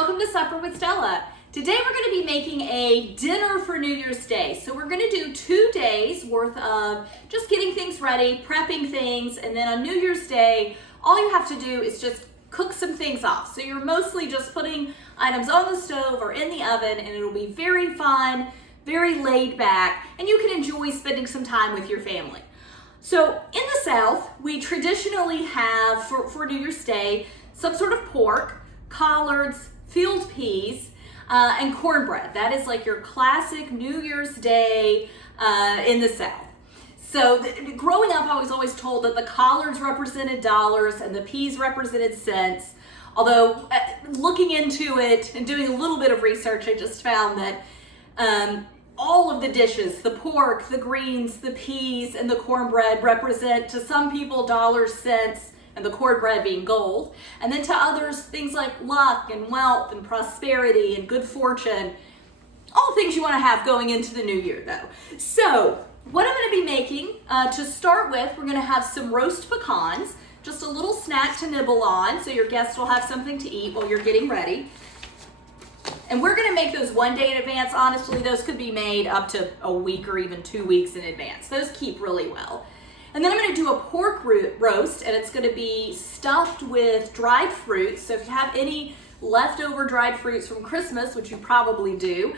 welcome to Supper with Stella. Today we're going to be making a dinner for New Year's Day. So we're going to do 2 days worth of just getting things ready, prepping things, and then on New Year's Day, all you have to do is just cook some things off. So you're mostly just putting items on the stove or in the oven, and it'll be very fun, very laid back, and you can enjoy spending some time with your family. So in the South, we traditionally have, for New Year's Day, some sort of pork, collards, field peas, and cornbread. That is like your classic New Year's Day in the South. So growing up, I was always told that the collards represented dollars and the peas represented cents. Although looking into it and doing a little bit of research, I just found that all of the dishes, the pork, the greens, the peas, and the cornbread represent to some people dollars, cents, and the cornbread being gold. And then to others, things like luck and wealth and prosperity and good fortune. All things you want to have going into the new year though. So what I'm going to be making, to start with, we're going to have some roast pecans, just a little snack to nibble on so your guests will have something to eat while you're getting ready. And we're going to make those 1 day in advance. Honestly, those could be made up to a week or even 2 weeks in advance. Those keep really well. And then I'm going to do a pork roast, and it's going to be stuffed with dried fruits. So if you have any leftover dried fruits from Christmas, which you probably do,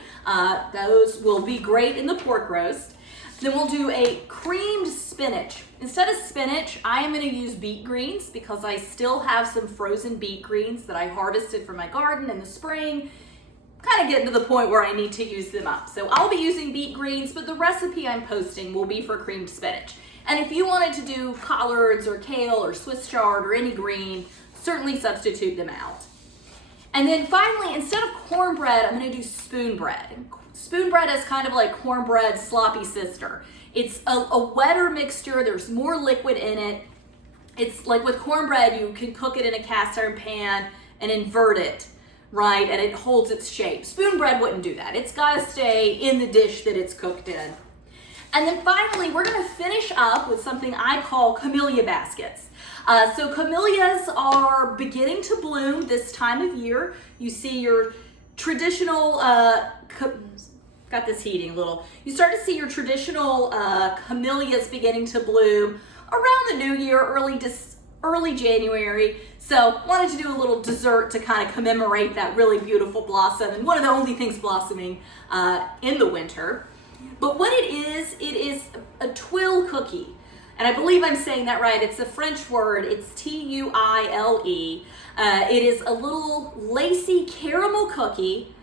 those will be great in the pork roast. Then we'll do a creamed spinach. Instead of spinach, I am going to use beet greens because I still have some frozen beet greens that I harvested from my garden in the spring. Kind of getting to the point where I need to use them up. So I'll be using beet greens, but the recipe I'm posting will be for creamed spinach. And if you wanted to do collards or kale or Swiss chard or any green, certainly substitute them out. And then finally, instead of cornbread, I'm going to do spoonbread. Spoonbread is kind of like cornbread's sloppy sister. It's a wetter mixture. There's more liquid in it. It's like with cornbread, you can cook it in a cast iron pan and invert it, right? And it holds its shape. Spoonbread wouldn't do that. It's got to stay in the dish that it's cooked in. And then finally, we're going to finish up with something I call Camelia Baskets. So camellias are beginning to bloom this time of year. You see your traditional, got this heating a little. You start to see your traditional camellias beginning to bloom around the new year, early January. So wanted to do a little dessert to kind of commemorate that really beautiful blossom, and one of the only things blossoming in the winter. But what it is a tuile cookie. And I believe I'm saying that right. It's a French word. It's T-U-I-L-E. It is a little lacy caramel cookie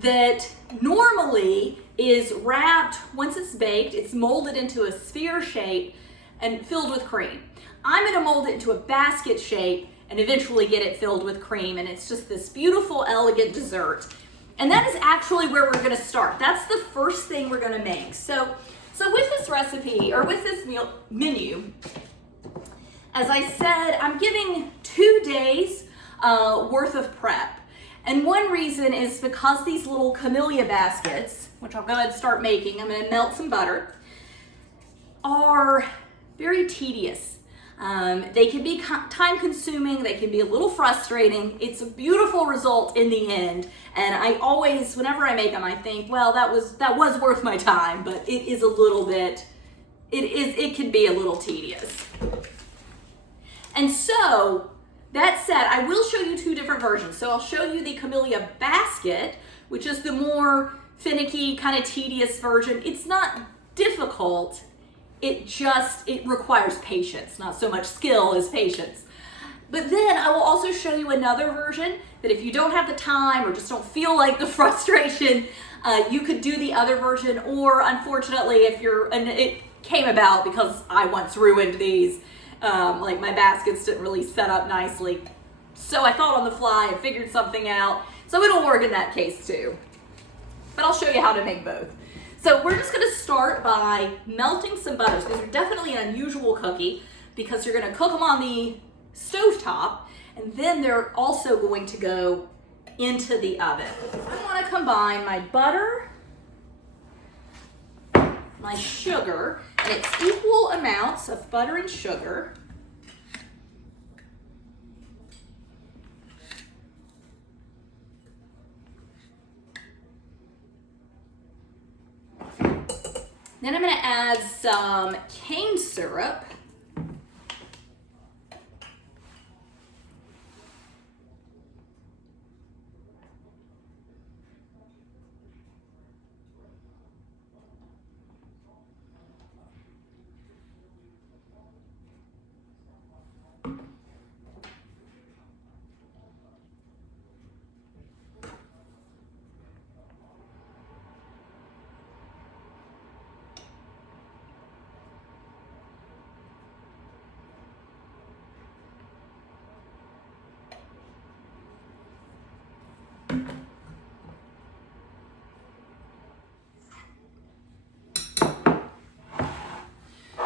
that normally is wrapped, once it's baked, it's molded into a sphere shape and filled with cream. I'm going to mold it into a basket shape and eventually get it filled with cream. And it's just this beautiful, elegant dessert. And that is actually where we're going to start. That's the first thing we're going to make. So with this recipe, or with this menu, as I said, I'm giving 2 days worth of prep. And one reason is because these little Camelia baskets, which I'll go ahead and start making, I'm going to melt some butter, are very tedious. They can be time consuming, they can be a little frustrating. It's a beautiful result in the end. And I always, whenever I make them, I think, well, that was worth my time, but it is a little bit, it can be a little tedious. And so, that said, I will show you 2 different versions. So I'll show you the Camelia basket, which is the more finicky, kind of tedious version. It's not difficult. It requires patience, not so much skill as patience. But then I will also show you another version that if you don't have the time or just don't feel like the frustration, you could do the other version. Or unfortunately, and it came about because I once ruined these, like my baskets didn't really set up nicely. So I thought on the fly and figured something out. So it'll work in that case too. But I'll show you how to make both. So we're just going to start by melting some butters. These are definitely an unusual cookie because you're going to cook them on the stovetop, and then they're also going to go into the oven. I want to combine my butter, my sugar, and it's equal amounts of butter and sugar. Then I'm gonna add some cane syrup.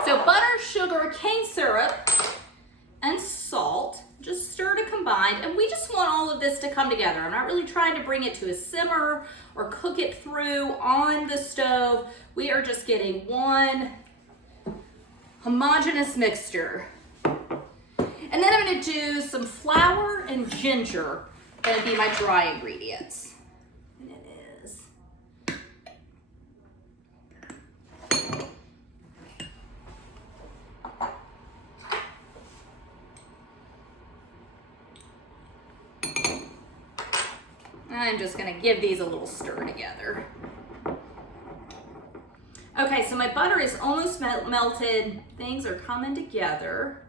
So butter, sugar, cane syrup, and salt. Just stir to combine, and we just want all of this to come together. I'm not really trying to bring it to a simmer or cook it through on the stove. We are just getting one homogeneous mixture. And then I'm gonna do some flour and ginger, gonna be my dry ingredients. And it is. I'm just gonna give these a little stir together. Okay, so my butter is almost melted. Things are coming together.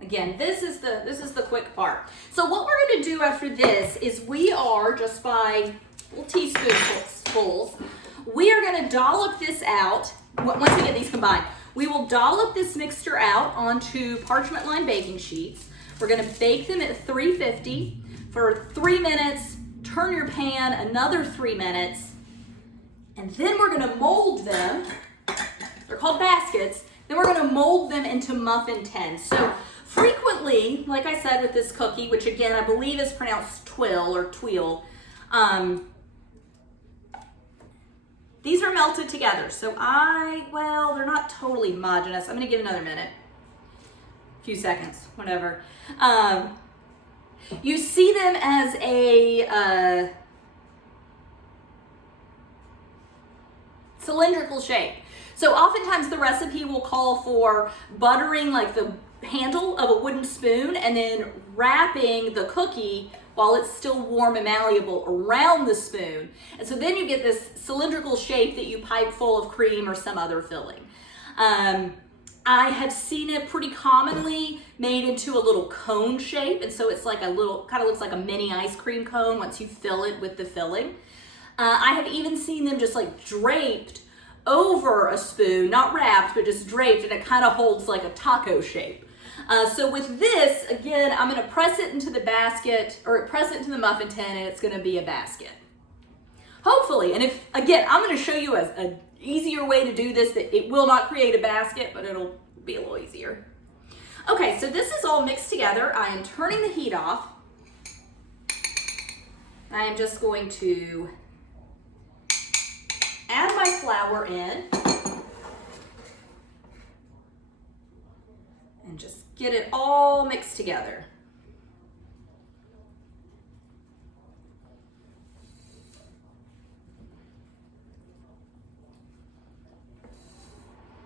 Again, this is the quick part. So what we're gonna do after this is we are, just by little teaspoonfuls, we are gonna dollop this out. Once we get these combined, we will dollop this mixture out onto parchment lined baking sheets. We're gonna bake them at 350 for 3 minutes, turn your pan another 3 minutes, and then we're gonna mold them. They're called baskets. Then we're gonna mold them into muffin tins. So frequently, like I said with this cookie, which again I believe is pronounced twill or tweel, these are melted together. So well, they're not totally homogeneous. I'm gonna give it another minute, a few seconds, whatever. You see them as a cylindrical shape. So oftentimes the recipe will call for buttering like the handle of a wooden spoon and then wrapping the cookie while it's still warm and malleable around the spoon. And so then you get this cylindrical shape that you pipe full of cream or some other filling. I have seen it pretty commonly made into a little cone shape. And so it's like a little, kind of looks like a mini ice cream cone once you fill it with the filling. I have even seen them just like draped over a spoon, not wrapped, but just draped, and it kind of holds like a taco shape. So with this, again, I'm gonna press it into the basket, or press it into the muffin tin, and it's gonna be a basket. Hopefully, and if, again, I'm gonna show you a easier way to do this, that it will not create a basket, but it'll be a little easier. Okay, so this is all mixed together. I am turning the heat off. I am just going to add my flour in and just get it all mixed together.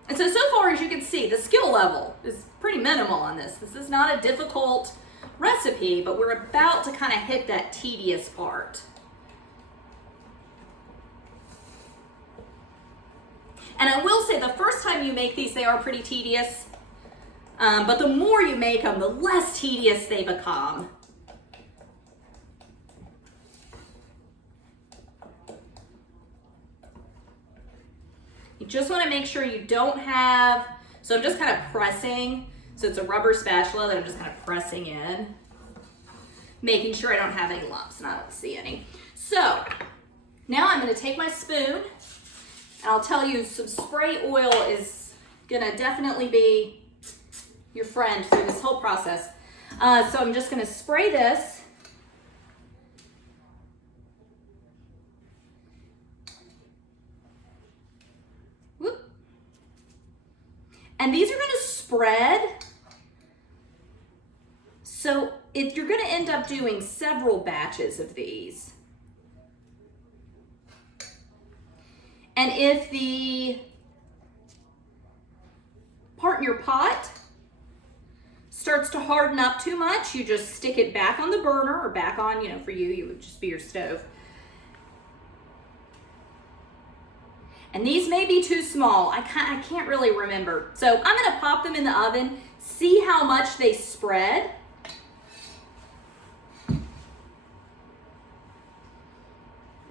And so far as you can see, the skill level is pretty minimal on this. This is not a difficult recipe, but we're about to kind of hit that tedious part. And I will say the first time you make these, they are pretty tedious. But the more you make them, the less tedious they become. You just want to make sure you don't have, so I'm just kind of pressing, so it's a rubber spatula that I'm just kind of pressing in, making sure I don't have any lumps, and I don't see any. So now I'm going to take my spoon, and I'll tell you, some spray oil is going to definitely be your friend through this whole process. So I'm just going to spray this. Whoop. And these are going to spread. So you're going to end up doing several batches of these. And if the part in your pot starts to harden up too much, you just stick it back on the burner or back on, for you would just be your stove. And these may be too small. I can't really remember. So I'm gonna pop them in the oven, see how much they spread.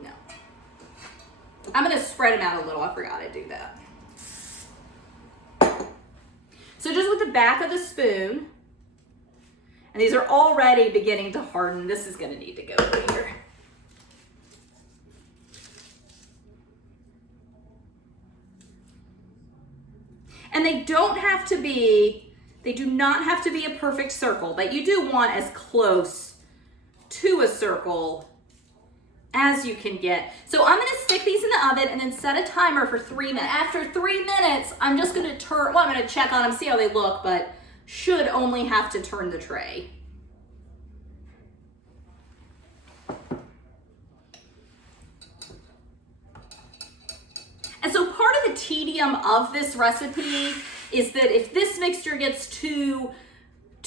No. I'm gonna spread them out a little. I forgot to do that. So just with the back of the spoon, and these are already beginning to harden. This is gonna need to go over here. And they do not have to be a perfect circle, but you do want as close to a circle as you can get. So I'm gonna stick these in the oven and then set a timer for 3 minutes. After 3 minutes, I'm just gonna I'm gonna check on them, see how they look, but should only have to turn the tray. And so part of the tedium of this recipe is that if this mixture gets too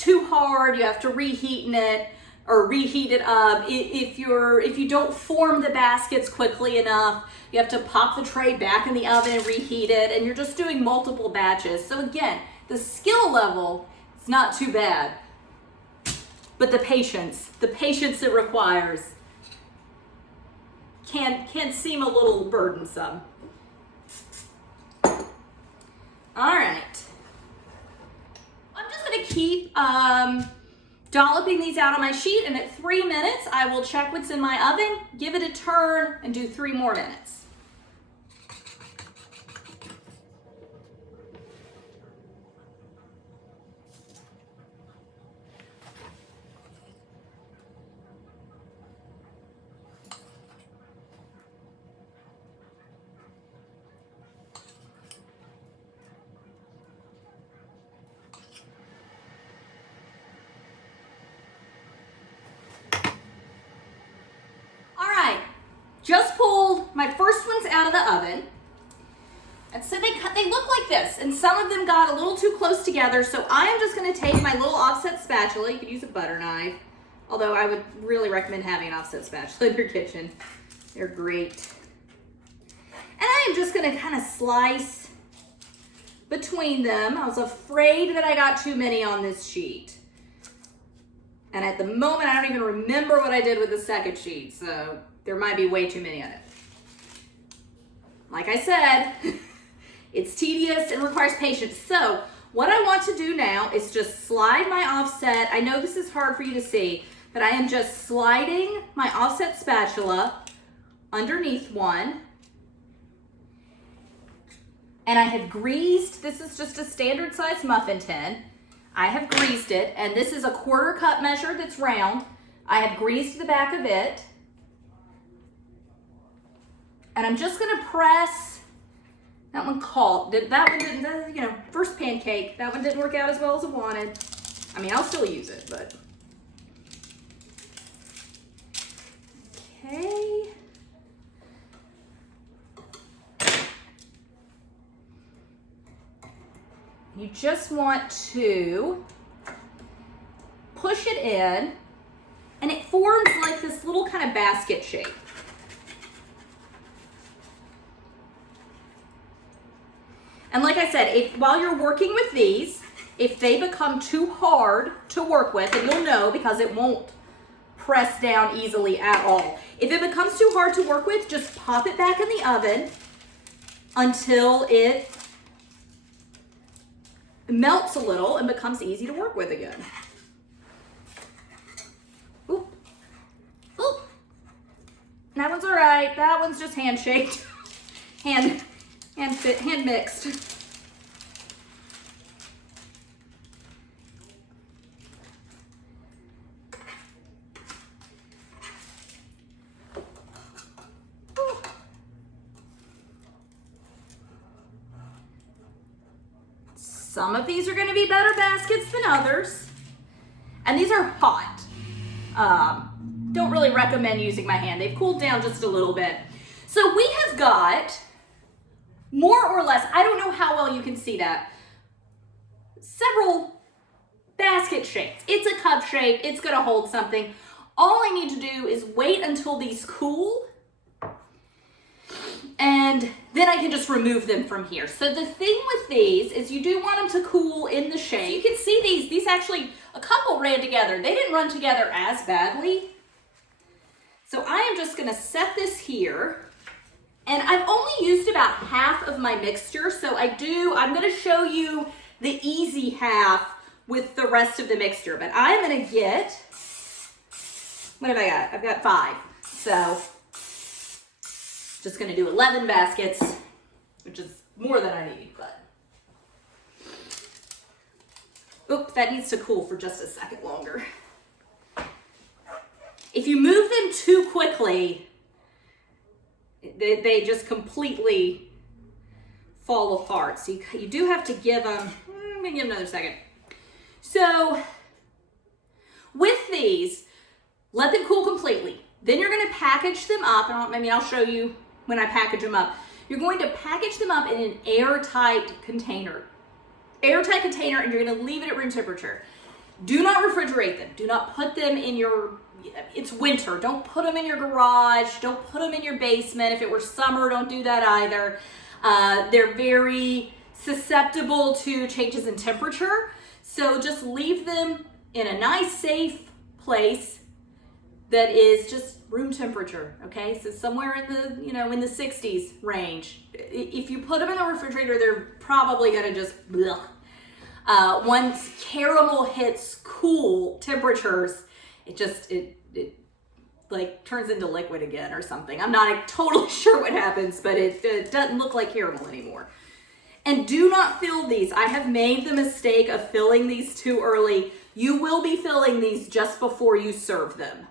hard, you have to reheat it up. If you don't form the baskets quickly enough, you have to pop the tray back in the oven and reheat it, and you're just doing multiple batches. So again, the skill level is not too bad, but the patience it requires can seem a little burdensome. All right, I'm just gonna keep dolloping these out on my sheet, and at 3 minutes, I will check what's in my oven, give it a turn, and do 3 more minutes. Just pulled my first ones out of the oven. And so they look like this, and some of them got a little too close together, so I am just gonna take my little offset spatula. You could use a butter knife, although I would really recommend having an offset spatula in your kitchen. They're great. And I am just gonna kind of slice between them. I was afraid that I got too many on this sheet. And at the moment, I don't even remember what I did with the second sheet, so there might be way too many of it. Like I said, it's tedious and requires patience. So what I want to do now is just slide my offset. I know this is hard for you to see, but I am just sliding my offset spatula underneath one. And I have greased, this is just a standard size muffin tin. I have greased it, and this is a 1/4 cup measure that's round. I have greased the back of it. And I'm just gonna press, that one didn't, first pancake, that one didn't work out as well as I wanted. I mean, I'll still use it, but. Okay. You just want to push it in, and it forms like this little kind of basket shape. And like I said, while you're working with these, if they become too hard to work with, and you'll know because it won't press down easily at all. If it becomes too hard to work with, just pop it back in the oven until it melts a little and becomes easy to work with again. Oop. Oop. That one's all right. That one's just hand-shaped. Hand mixed. Some of these are going to be better baskets than others, and these are hot. Don't really recommend using my hand. They've cooled down just a little bit. So we have got more or less, I don't know how well you can see that, several basket shapes. It's a cup shape, it's gonna hold something. All I need to do is wait until these cool, and then I can just remove them from here. So the thing with these is you do want them to cool in the shape. So you can see these actually, a couple ran together. They didn't run together as badly. So I am just gonna set this here, and I've only used about half of my mixture, so I'm gonna show you the easy half with the rest of the mixture, but I'm gonna get, what have I got? I've got 5, so just gonna do 11 baskets, which is more than I need, but. Oops, that needs to cool for just a second longer. If you move them too quickly, they just completely fall apart. So you do have to give them, I'm gonna give them another second. So with these, let them cool completely. Then you're gonna package them up. I'll show you when I package them up. You're going to package them up in an airtight container. Airtight container, and you're gonna leave it at room temperature. Do not refrigerate them. Do not put them in it's winter. Don't put them in your garage. Don't put them in your basement. If it were summer, don't do that either. They're very susceptible to changes in temperature. So just leave them in a nice, safe place that is just room temperature, okay? So somewhere in the, in the 60s range. If you put them in the refrigerator, they're probably gonna just, blech. Once caramel hits cool temperatures, it like turns into liquid again or something. I'm not totally sure what happens, but it doesn't look like caramel anymore. And do not fill these. I have made the mistake of filling these too early. You will be filling these just before you serve them.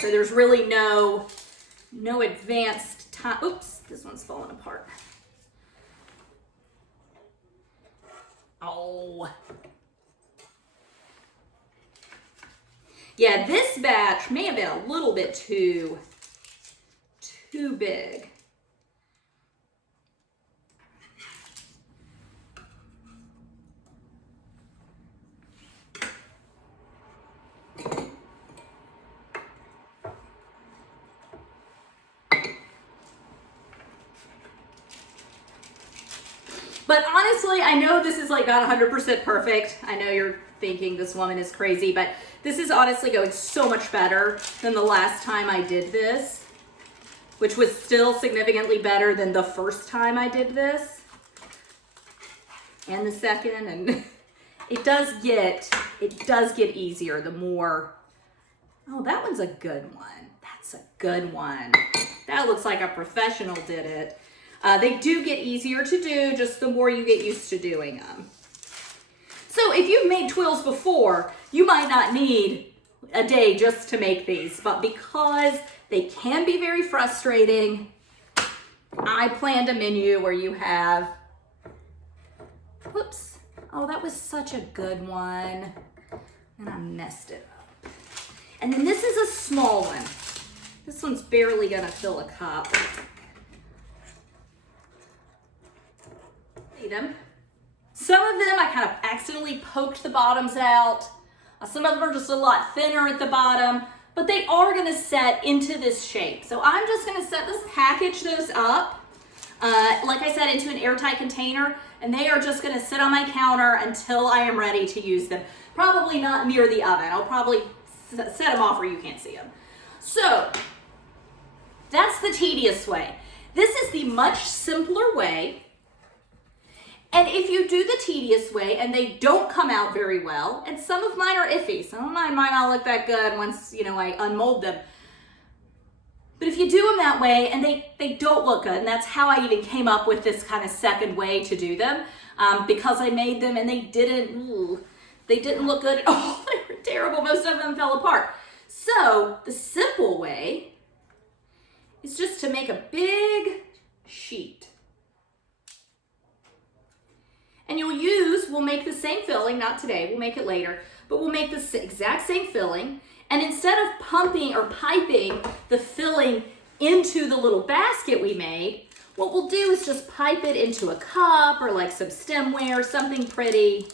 So there's really no advanced time. Oops, this one's falling apart. Oh. Yeah, this batch may have been a little bit too big. But honestly, I know this is like not 100% perfect. I know you're thinking this woman is crazy, but this is honestly going so much better than the last time I did this, which was still significantly better than the first time I did this, and the second, and it does get easier the more. Oh, that one's a good one. That's a good one. That looks like a professional did it. They do get easier to do just the more you get used to doing them. So if you've made twills before, you might not need a day just to make these, but because they can be very frustrating, I planned a menu where you have, whoops, oh, that was such a good one, and I messed it up. And then this is a small one. This one's barely gonna fill a cup. Them. Some of them I kind of accidentally poked the bottoms out. Some of them are just a lot thinner at the bottom, but they are gonna set into this shape. So I'm just gonna package those up, like I said, into an airtight container, and they are just gonna sit on my counter until I am ready to use them. Probably not near the oven. I'll probably set them off where you can't see them. So that's the tedious way. This is the much simpler way. And if you do the tedious way and they don't come out very well, and some of mine are iffy, some of mine might not look that good once, I unmold them. But if you do them that way and they don't look good, and that's how I even came up with this kind of second way to do them, because I made them and they didn't look good at all. They were terrible. Most of them fell apart. So the simple way is just to make a big sheet. And we'll make the same filling, not today, we'll make it later, but we'll make the exact same filling. And instead of pumping or piping the filling into the little basket we made, what we'll do is just pipe it into a cup or like some stemware, something pretty.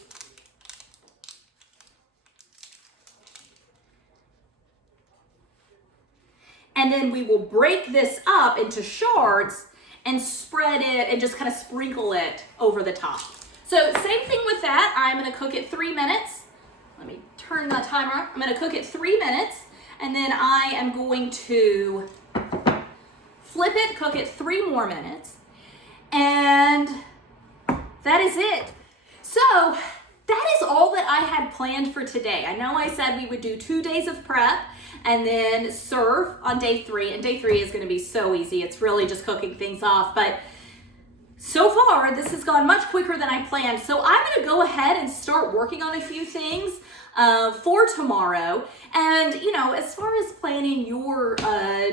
And then we will break this up into shards and spread it and just kind of sprinkle it over the top. So same thing with that. I'm gonna cook it 3 minutes. Let me turn the timer. I'm gonna cook it 3 minutes, and then I am going to flip it, cook it 3 more minutes, and that is it. So that is all that I had planned for today. I know I said we would do 2 days of prep and then serve on day 3, and day 3 is gonna be so easy. It's really just cooking things off, but so far this has gone much quicker than I planned. So I'm gonna go ahead and start working on a few things for tomorrow. And you know, as far as planning your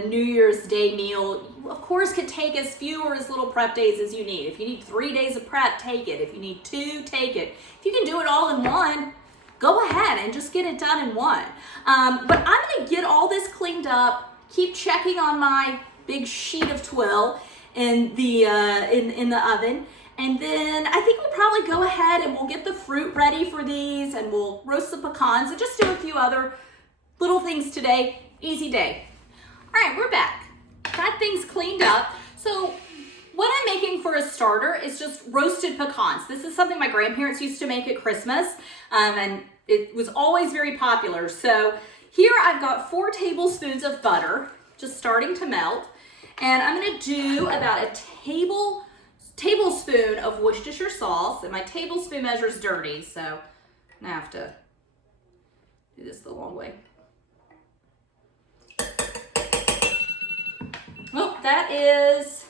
New Year's Day meal, you of course could take as few or as little prep days as you need. If you need 3 days of prep, take it. If you need 2, take it. If you can do it all in one, go ahead and just get it done in one. But I'm gonna get all this cleaned up, keep checking on my big sheet of twill in the oven, and then I think we'll probably go ahead and we'll get the fruit ready for these, and we'll roast the pecans and just do a few other little things today. Easy day. All right, we're back. Got things cleaned up. So what I'm making for a starter is just roasted pecans. This is something my grandparents used to make at Christmas, and it was always very popular. So here I've got 4 tablespoons of butter just starting to melt, and I'm gonna do about a tablespoon of Worcestershire sauce, and my tablespoon measure is dirty, so I'm gonna have to do this the long way. Oh, that is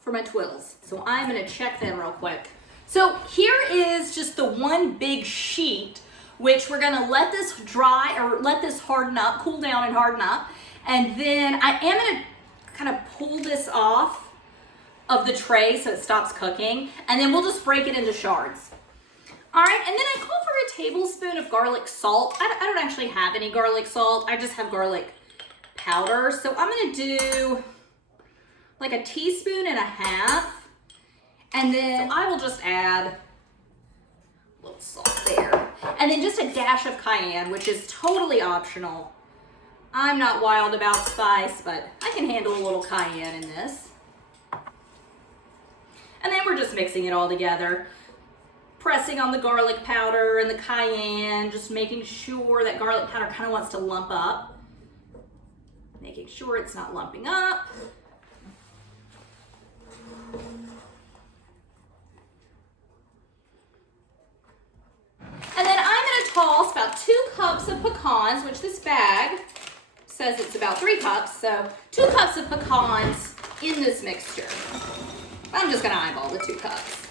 for my twills. So I'm gonna check them real quick. So here is just the one big sheet, which we're gonna let this dry or let this harden up, cool down and harden up. And then I am gonna kind of pull this off of the tray so it stops cooking. And then we'll just break it into shards. All right, and then I call for a tablespoon of garlic salt. I don't actually have any garlic salt. I just have garlic powder. So I'm gonna do like a teaspoon and a half. And then I will just add a little salt there. And then just a dash of cayenne, which is totally optional. I'm not wild about spice, but I can handle a little cayenne in this. And then we're just mixing it all together. Pressing on the garlic powder and the cayenne, just making sure that garlic powder kind of wants to lump up. Making sure it's not lumping up. And then I'm gonna toss about 2 cups of pecans, which this bag says it's about 3 cups, so 2 cups of pecans in this mixture. I'm just gonna eyeball the 2 cups.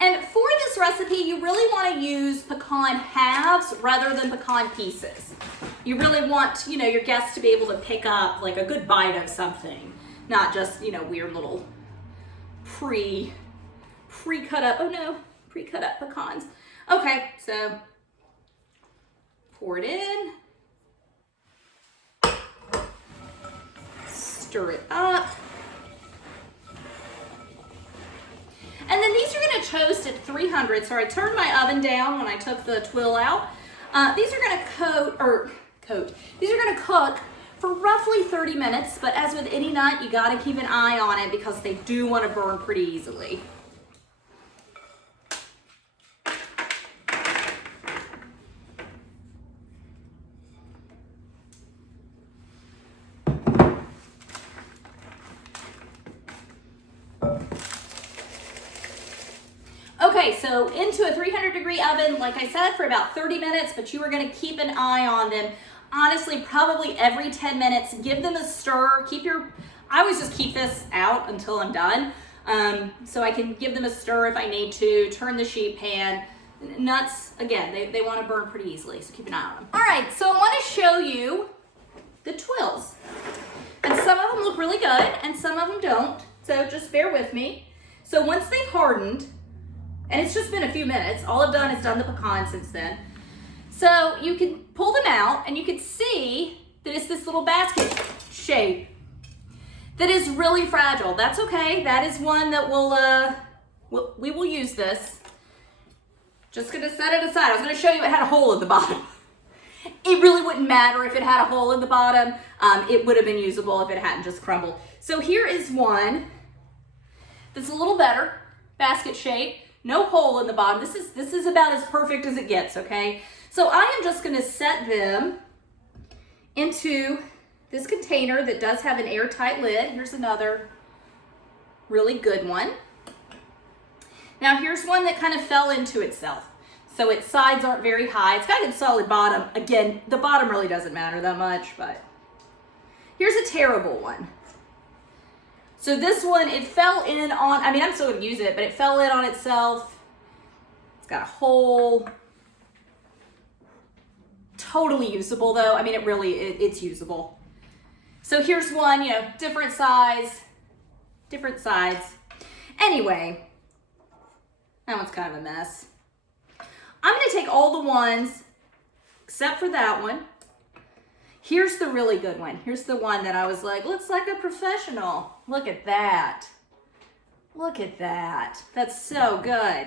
And for this recipe, you really wanna use pecan halves rather than pecan pieces. You really want, you know, your guests to be able to pick up like a good bite of something, not just, you know, weird little pre-cut up, oh no, pre-cut up pecans. Okay, so pour it in, stir it up. And then these are gonna toast at 300. So I turned my oven down when I took the twill out. These are gonna these are gonna cook for roughly 30 minutes, but as with any nut, you gotta keep an eye on it because they do wanna burn pretty easily. Okay, so into a 300-degree oven, like I said, for about 30 minutes, but you are gonna keep an eye on them. Honestly, probably every 10 minutes, give them a stir. I always just keep this out until I'm done. So I can give them a stir if I need to, turn the sheet pan. Nuts, again, they wanna burn pretty easily, so keep an eye on them. All right, so I wanna show you the twills. And some of them look really good, and some of them don't, so just bear with me. So once they've hardened, and it's just been a few minutes, all I've done is done the pecan since then. So you can pull them out and you can see that it's this little basket shape that is really fragile. That's okay. That is one that we will use this. Just gonna set it aside. I was gonna show you it had a hole in the bottom. It really wouldn't matter if it had a hole in the bottom. It would have been usable if it hadn't just crumbled. So here is one that's a little better, basket shape, no hole in the bottom. This is about as perfect as it gets, okay? So I am just gonna set them into this container that does have an airtight lid. Here's another really good one. Now here's one that kind of fell into itself. So its sides aren't very high. It's got a solid bottom. Again, the bottom really doesn't matter that much, but here's a terrible one. So this one, it fell in on, I mean, I'm still gonna use it, but it fell in on itself. It's got a hole. Totally usable though. I mean, it's usable. So here's one, you know, different size, different sides. Anyway, that one's kind of a mess. I'm gonna take all the ones, except for that one. Here's the really good one. Here's the one that I was like, looks like a professional. Look at that. Look at that. That's so good.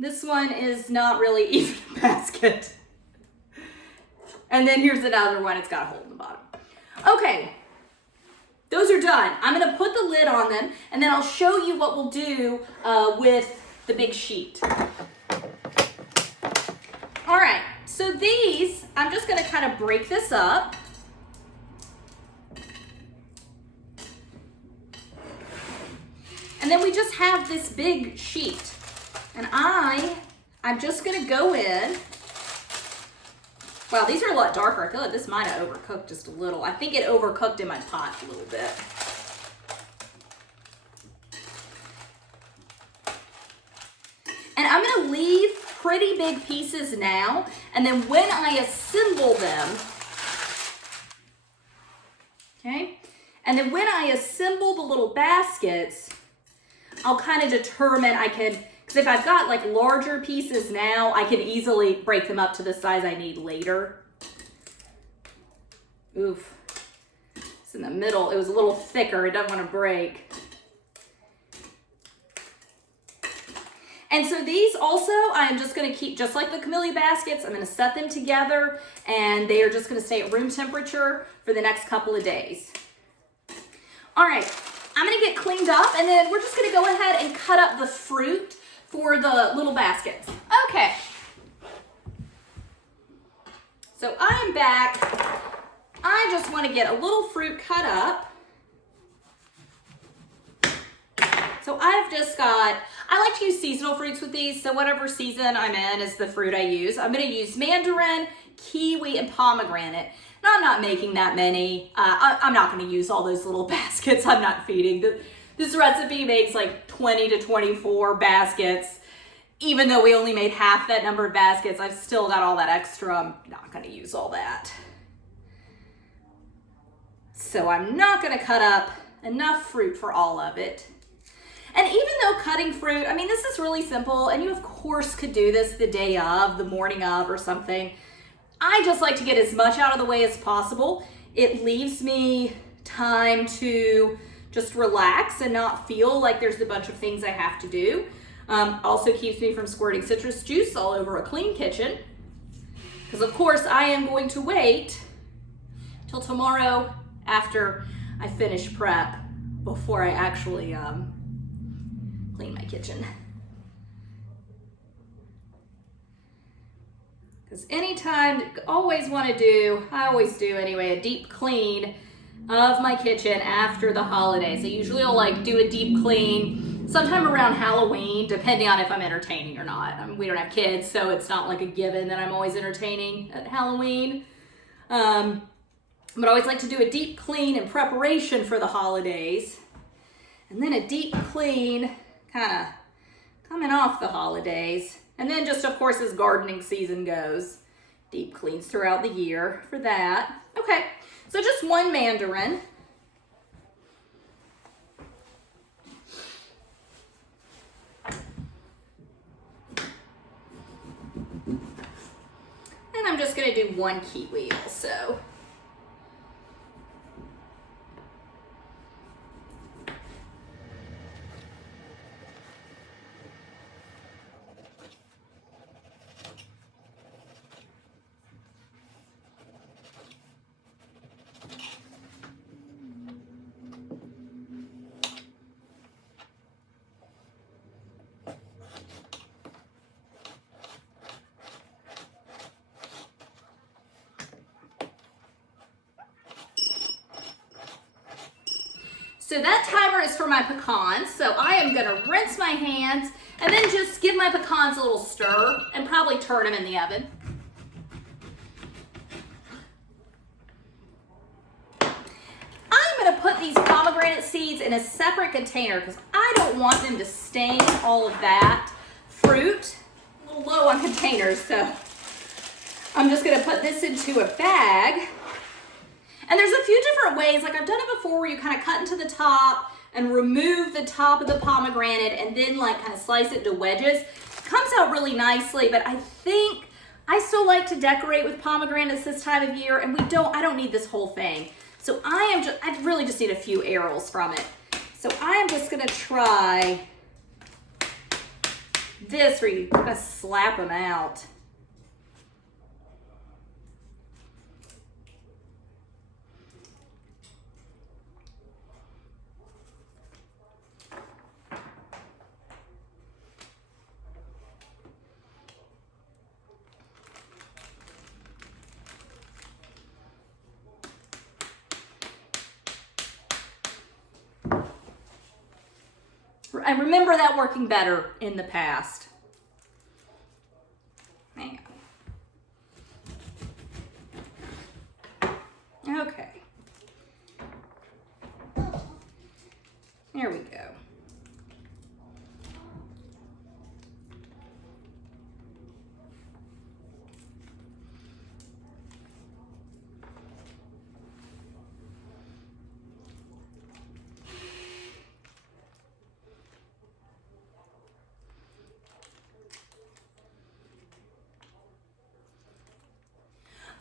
This one is not really even a basket. And then here's another one. It's got a hole in the bottom. Okay, those are done. I'm gonna put the lid on them and then I'll show you what we'll do with the big sheet. All right, so these, I'm just gonna kind of break this up. And then we just have this big sheet. And I'm just gonna go in. Wow, these are a lot darker. I feel like this might have overcooked just a little. I think it overcooked in my pot a little bit. And I'm gonna leave pretty big pieces now, and then when I assemble them, okay? And then when I assemble the little baskets, I'll kind of determine because if I've got like larger pieces now, I can easily break them up to the size I need later. Oof, it's in the middle. It was a little thicker. It doesn't want to break. And so these also, I'm just gonna keep, just like the Camelia Baskets, I'm gonna set them together and they are just gonna stay at room temperature for the next couple of days. All right, I'm gonna get cleaned up and then we're just gonna go ahead and cut up the fruit for the little baskets. Okay. So I'm back. I just wanna get a little fruit cut up. So I've just got, I like to use seasonal fruits with these, so whatever season I'm in is the fruit I use. I'm gonna use mandarin, kiwi, and pomegranate. And I'm not making that many. I'm not gonna use all those little baskets. I'm not feeding. This recipe makes like 20 to 24 baskets. Even though we only made half that number of baskets, I've still got all that extra. I'm not gonna use all that. So I'm not gonna cut up enough fruit for all of it. And even though cutting fruit, I mean, this is really simple, and you of course could do this the day of, the morning of, or something. I just like to get as much out of the way as possible. It leaves me time to just relax and not feel like there's a bunch of things I have to do. Also keeps me from squirting citrus juice all over a clean kitchen. Because of course I am going to wait till tomorrow after I finish prep before I actually clean my kitchen. Because anytime, always want to do, I always do anyway, a deep clean of my kitchen after the holidays. I usually will like do a deep clean sometime around Halloween, depending on if I'm entertaining or not. I mean, we don't have kids, so it's not like a given that I'm always entertaining at Halloween. But I always like to do a deep clean in preparation for the holidays. And then a deep clean kind of coming off the holidays. And then just, of course, as gardening season goes, deep cleans throughout the year for that. Okay, so just one mandarin. just gonna do 1 kiwi also. So that timer is for my pecans. So I am gonna rinse my hands and then just give my pecans a little stir and probably turn them in the oven. I'm gonna put these pomegranate seeds in a separate container because I don't want them to stain all of that fruit. A little low on containers, so I'm just gonna put this into a bag. And there's a few different ways, like I've done it before, where you kind of cut into the top and remove the top of the pomegranate and then like kind of slice it into wedges. It comes out really nicely, but I think I still like to decorate with pomegranates this time of year, and I don't need this whole thing. So I really just need a few arrows from it. So I am just gonna try this where you kind of slap them out. I remember that working better in the past. Hang on. Okay. There we go.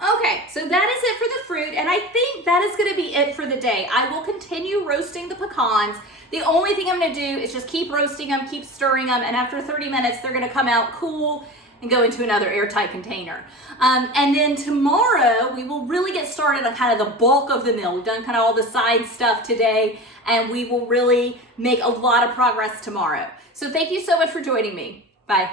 Okay, so that is it for the fruit, and I think that is gonna be it for the day. I will continue roasting the pecans. The only thing I'm gonna do is just keep roasting them, keep stirring them, and after 30 minutes, they're gonna come out cool and go into another airtight container. And then tomorrow, we will really get started on kind of the bulk of the meal. We've done kind of all the side stuff today, and we will really make a lot of progress tomorrow. So thank you so much for joining me. Bye.